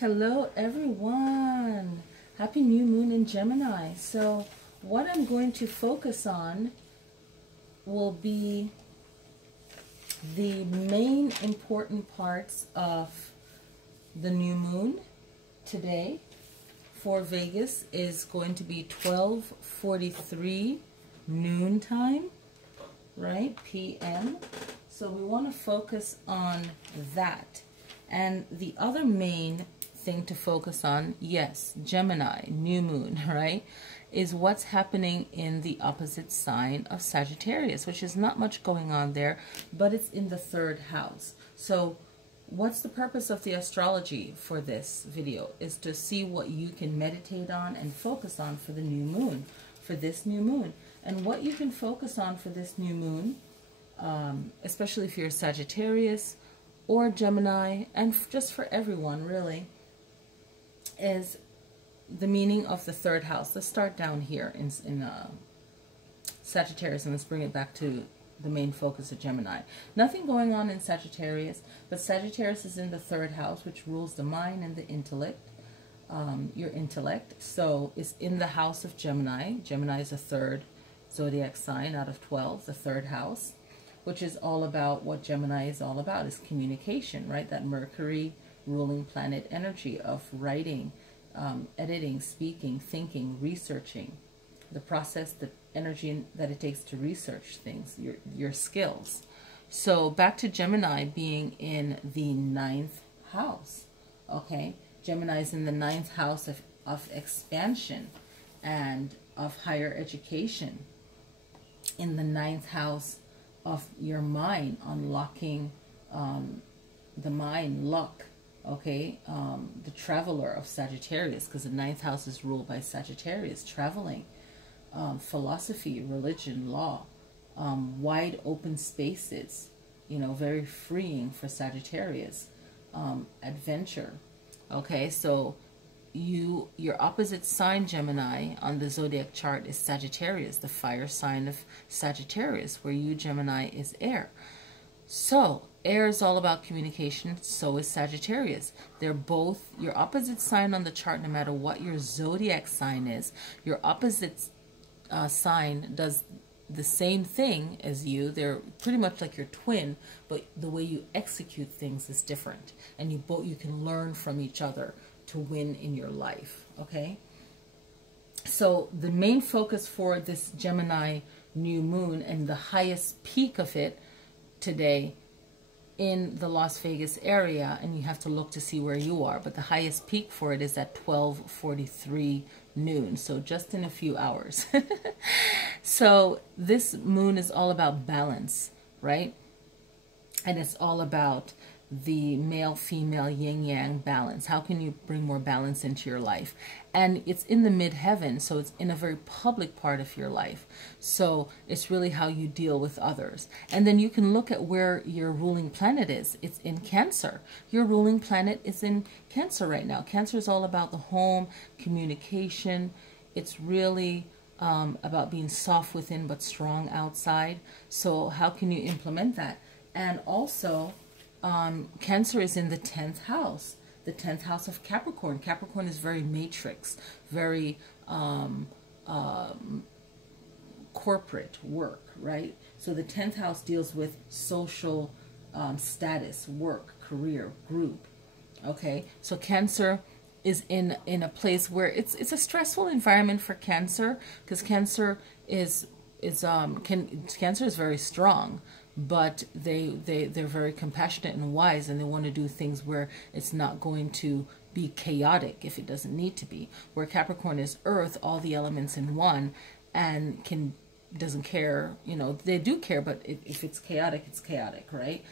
Hello everyone! Happy new moon in Gemini. So what I'm going to focus on will be the main important parts of the new moon today. For Vegas is going to be 12:43 noon time, right? PM. So we want to focus on that. And the other main thing to focus on, yes, Gemini, new moon, right, is what's happening in the opposite sign of Sagittarius, which is not much going on there, but it's in the third house. So what's the purpose of the astrology for this video is to see what you can meditate on and focus on for the new moon, for this new moon. And what you can focus on for this new moon, especially if you're Sagittarius or Gemini, and just for everyone really, is the meaning of the third house. Let's start down here in Sagittarius, and let's bring it back to the main focus of Gemini. Nothing going on in Sagittarius, but Sagittarius is in the third house, which rules the mind and the intellect, your intellect. So it's in the house of Gemini. Gemini is a third zodiac sign out of 12, the third house, which is all about what Gemini is all about, is communication, right? That Mercury ruling planet energy of writing, editing, speaking, thinking, researching, the process, the energy that it takes to research things, your skills. So back to Gemini being in the 9th house, okay? Gemini is in the 9th house of expansion and of higher education, in the 9th house of your mind, unlocking the mind, luck, okay, the traveler of Sagittarius, because the 9th house is ruled by Sagittarius, traveling, philosophy, religion, law, wide open spaces, you know, very freeing for Sagittarius, adventure, okay? So your opposite sign, Gemini, on the zodiac chart is Sagittarius, the fire sign of Sagittarius, where you, Gemini, is air. So air is all about communication, so is Sagittarius. They're both your opposite sign on the chart. No matter what your zodiac sign is, your opposite sign does the same thing as you. They're pretty much like your twin, but the way you execute things is different, and you can learn from each other to win in your life, okay? So the main focus for this Gemini new moon, and the highest peak of it today in the Las Vegas area, and you have to look to see where you are, but the highest peak for it is at 12:43 noon, so just in a few hours. So this moon is all about balance, right? And it's all about the male-female yin-yang balance. How can you bring more balance into your life? And it's in the midheaven, so it's in a very public part of your life. So it's really how you deal with others. And then you can look at where your ruling planet is. It's in Cancer. Your ruling planet is in Cancer right now. Cancer is all about the home, communication. It's really about being soft within but strong outside. So how can you implement that? And also, Cancer is in the 10th house, the 10th house of Capricorn. Capricorn is very matrix, very corporate work, right? So the 10th house deals with social status, work, career, group, okay? So Cancer is in a place where it's a stressful environment for Cancer, because Cancer is very strong, but they're very compassionate and wise, and they want to do things where it's not going to be chaotic if it doesn't need to be. Where Capricorn is earth, all the elements in one, and doesn't care, you know, they do care, but if it's chaotic, it's chaotic, right?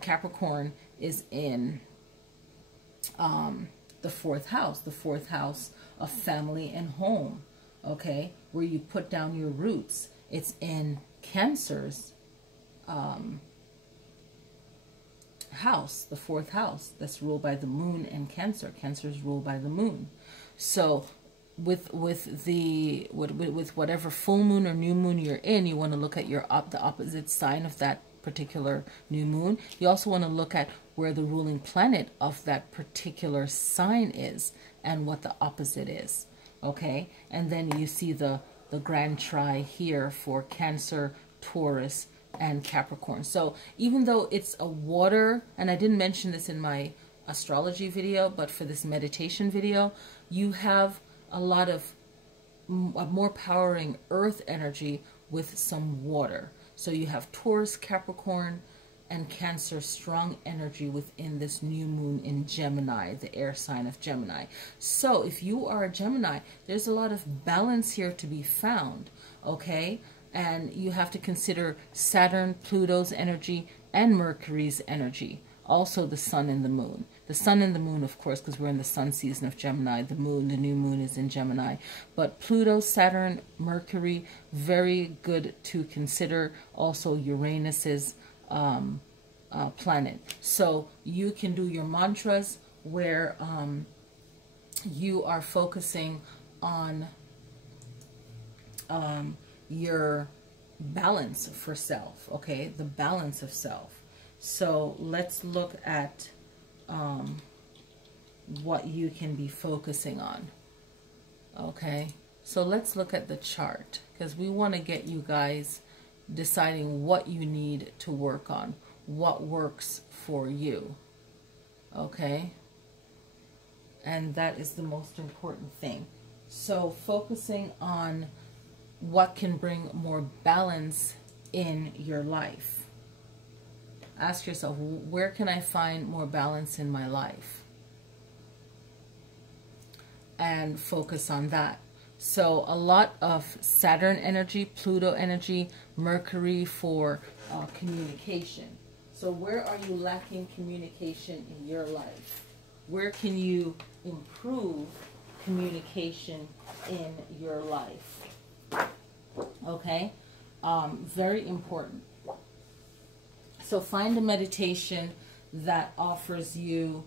Capricorn is in the 4th house of family and home, okay, where you put down your roots. It's in Cancer's house, the 4th house, that's ruled by the moon and Cancer. Cancer is ruled by the moon. So with whatever full moon or new moon you're in, you want to look at the opposite sign of that particular new moon. You also want to look at where the ruling planet of that particular sign is and what the opposite is. Okay, and then you see the grand tri here for Cancer, Taurus, and Capricorn. So even though it's a water, and I didn't mention this in my astrology video, but for this meditation video, you have a lot of more powering earth energy with some water. So you have Taurus, Capricorn, and Cancer, strong energy within this new moon in Gemini, the air sign of Gemini. So if you are a Gemini, there's a lot of balance here to be found, okay? And you have to consider Saturn, Pluto's energy, and Mercury's energy. Also the sun and the moon. The sun and the moon, of course, because we're in the sun season of Gemini. The moon, the new moon is in Gemini. But Pluto, Saturn, Mercury, very good to consider. Also Uranus's planet. So you can do your mantras where you are focusing on your balance for self, okay? The balance of self. So let's look at what you can be focusing on, okay? So let's look at the chart, because we want to get you guys deciding what you need to work on, what works for you, okay? And that is the most important thing. So focusing on what can bring more balance in your life. Ask yourself, where can I find more balance in my life? And focus on that. So a lot of Saturn energy, Pluto energy, Mercury for communication. So where are you lacking communication in your life? Where can you improve communication in your life? Okay, very important. So find a meditation that offers you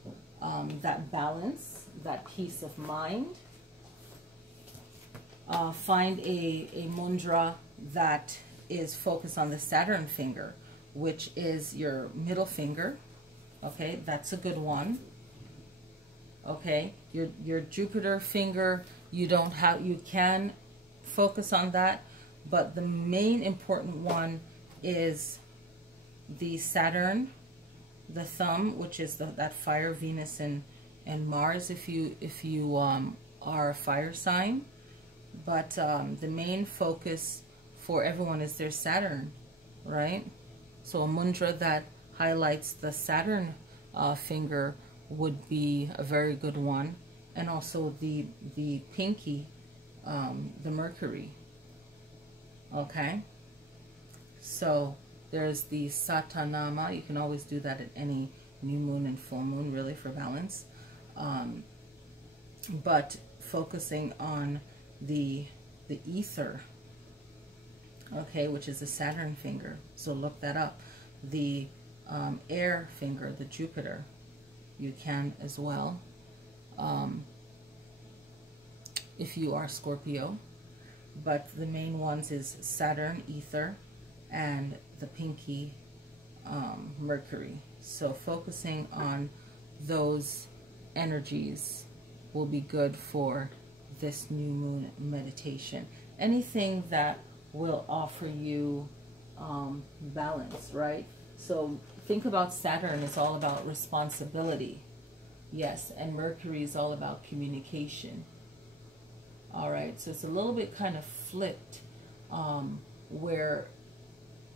that balance, that peace of mind. Find a mudra that is focused on the Saturn finger, which is your middle finger. Okay, that's a good one. Okay, your Jupiter finger, you can focus on that, but the main important one is the Saturn, the thumb, which is that fire, Venus and Mars if you are a fire sign. But the main focus for everyone is their Saturn, right? So a mudra that highlights the Saturn finger would be a very good one, and also the pinky, the Mercury. Okay, so there's the Satanama. You can always do that at any new moon and full moon, really, for balance. But focusing on the ether, okay, which is the Saturn finger. So look that up. The air finger, the Jupiter, you can as well. If you are Scorpio. But the main ones is Saturn, ether, and the pinky, Mercury. So focusing on those energies will be good for this new moon meditation. Anything that will offer you balance, right? So think about Saturn, it's all about responsibility. Yes, and Mercury is all about communication. All right, so it's a little bit kind of flipped, where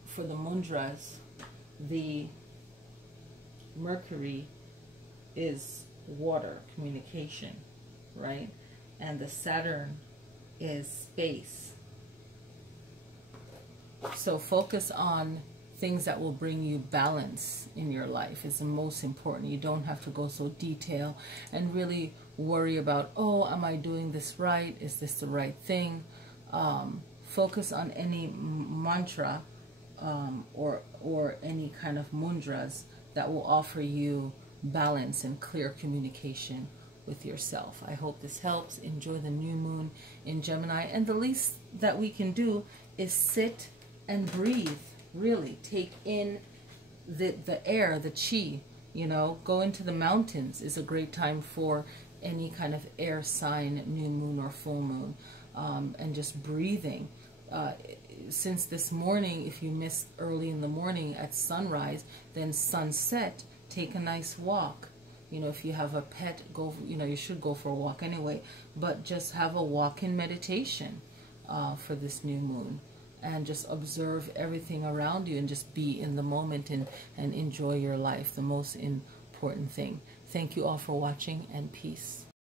for the mudras, the Mercury is water, communication, right? And the Saturn is space. So focus on things that will bring you balance in your life is the most important. You don't have to go so detailed and really worry about, oh, am I doing this right? Is this the right thing? Focus on any mantra or any kind of mudras that will offer you balance and clear communication with yourself. I hope this helps. Enjoy the new moon in Gemini. And the least that we can do is sit and breathe really take in the air, the chi, you know. Go into the mountains is a great time for any kind of air sign, new moon or full moon, and just breathing. Since this morning, if you miss early in the morning at sunrise, then sunset, take a nice walk. You know, if you have a pet, go, you know, you should go for a walk anyway, but just have a walk-in meditation for this new moon, and just observe everything around you and just be in the moment and enjoy your life, the most important thing. Thank you all for watching, and peace.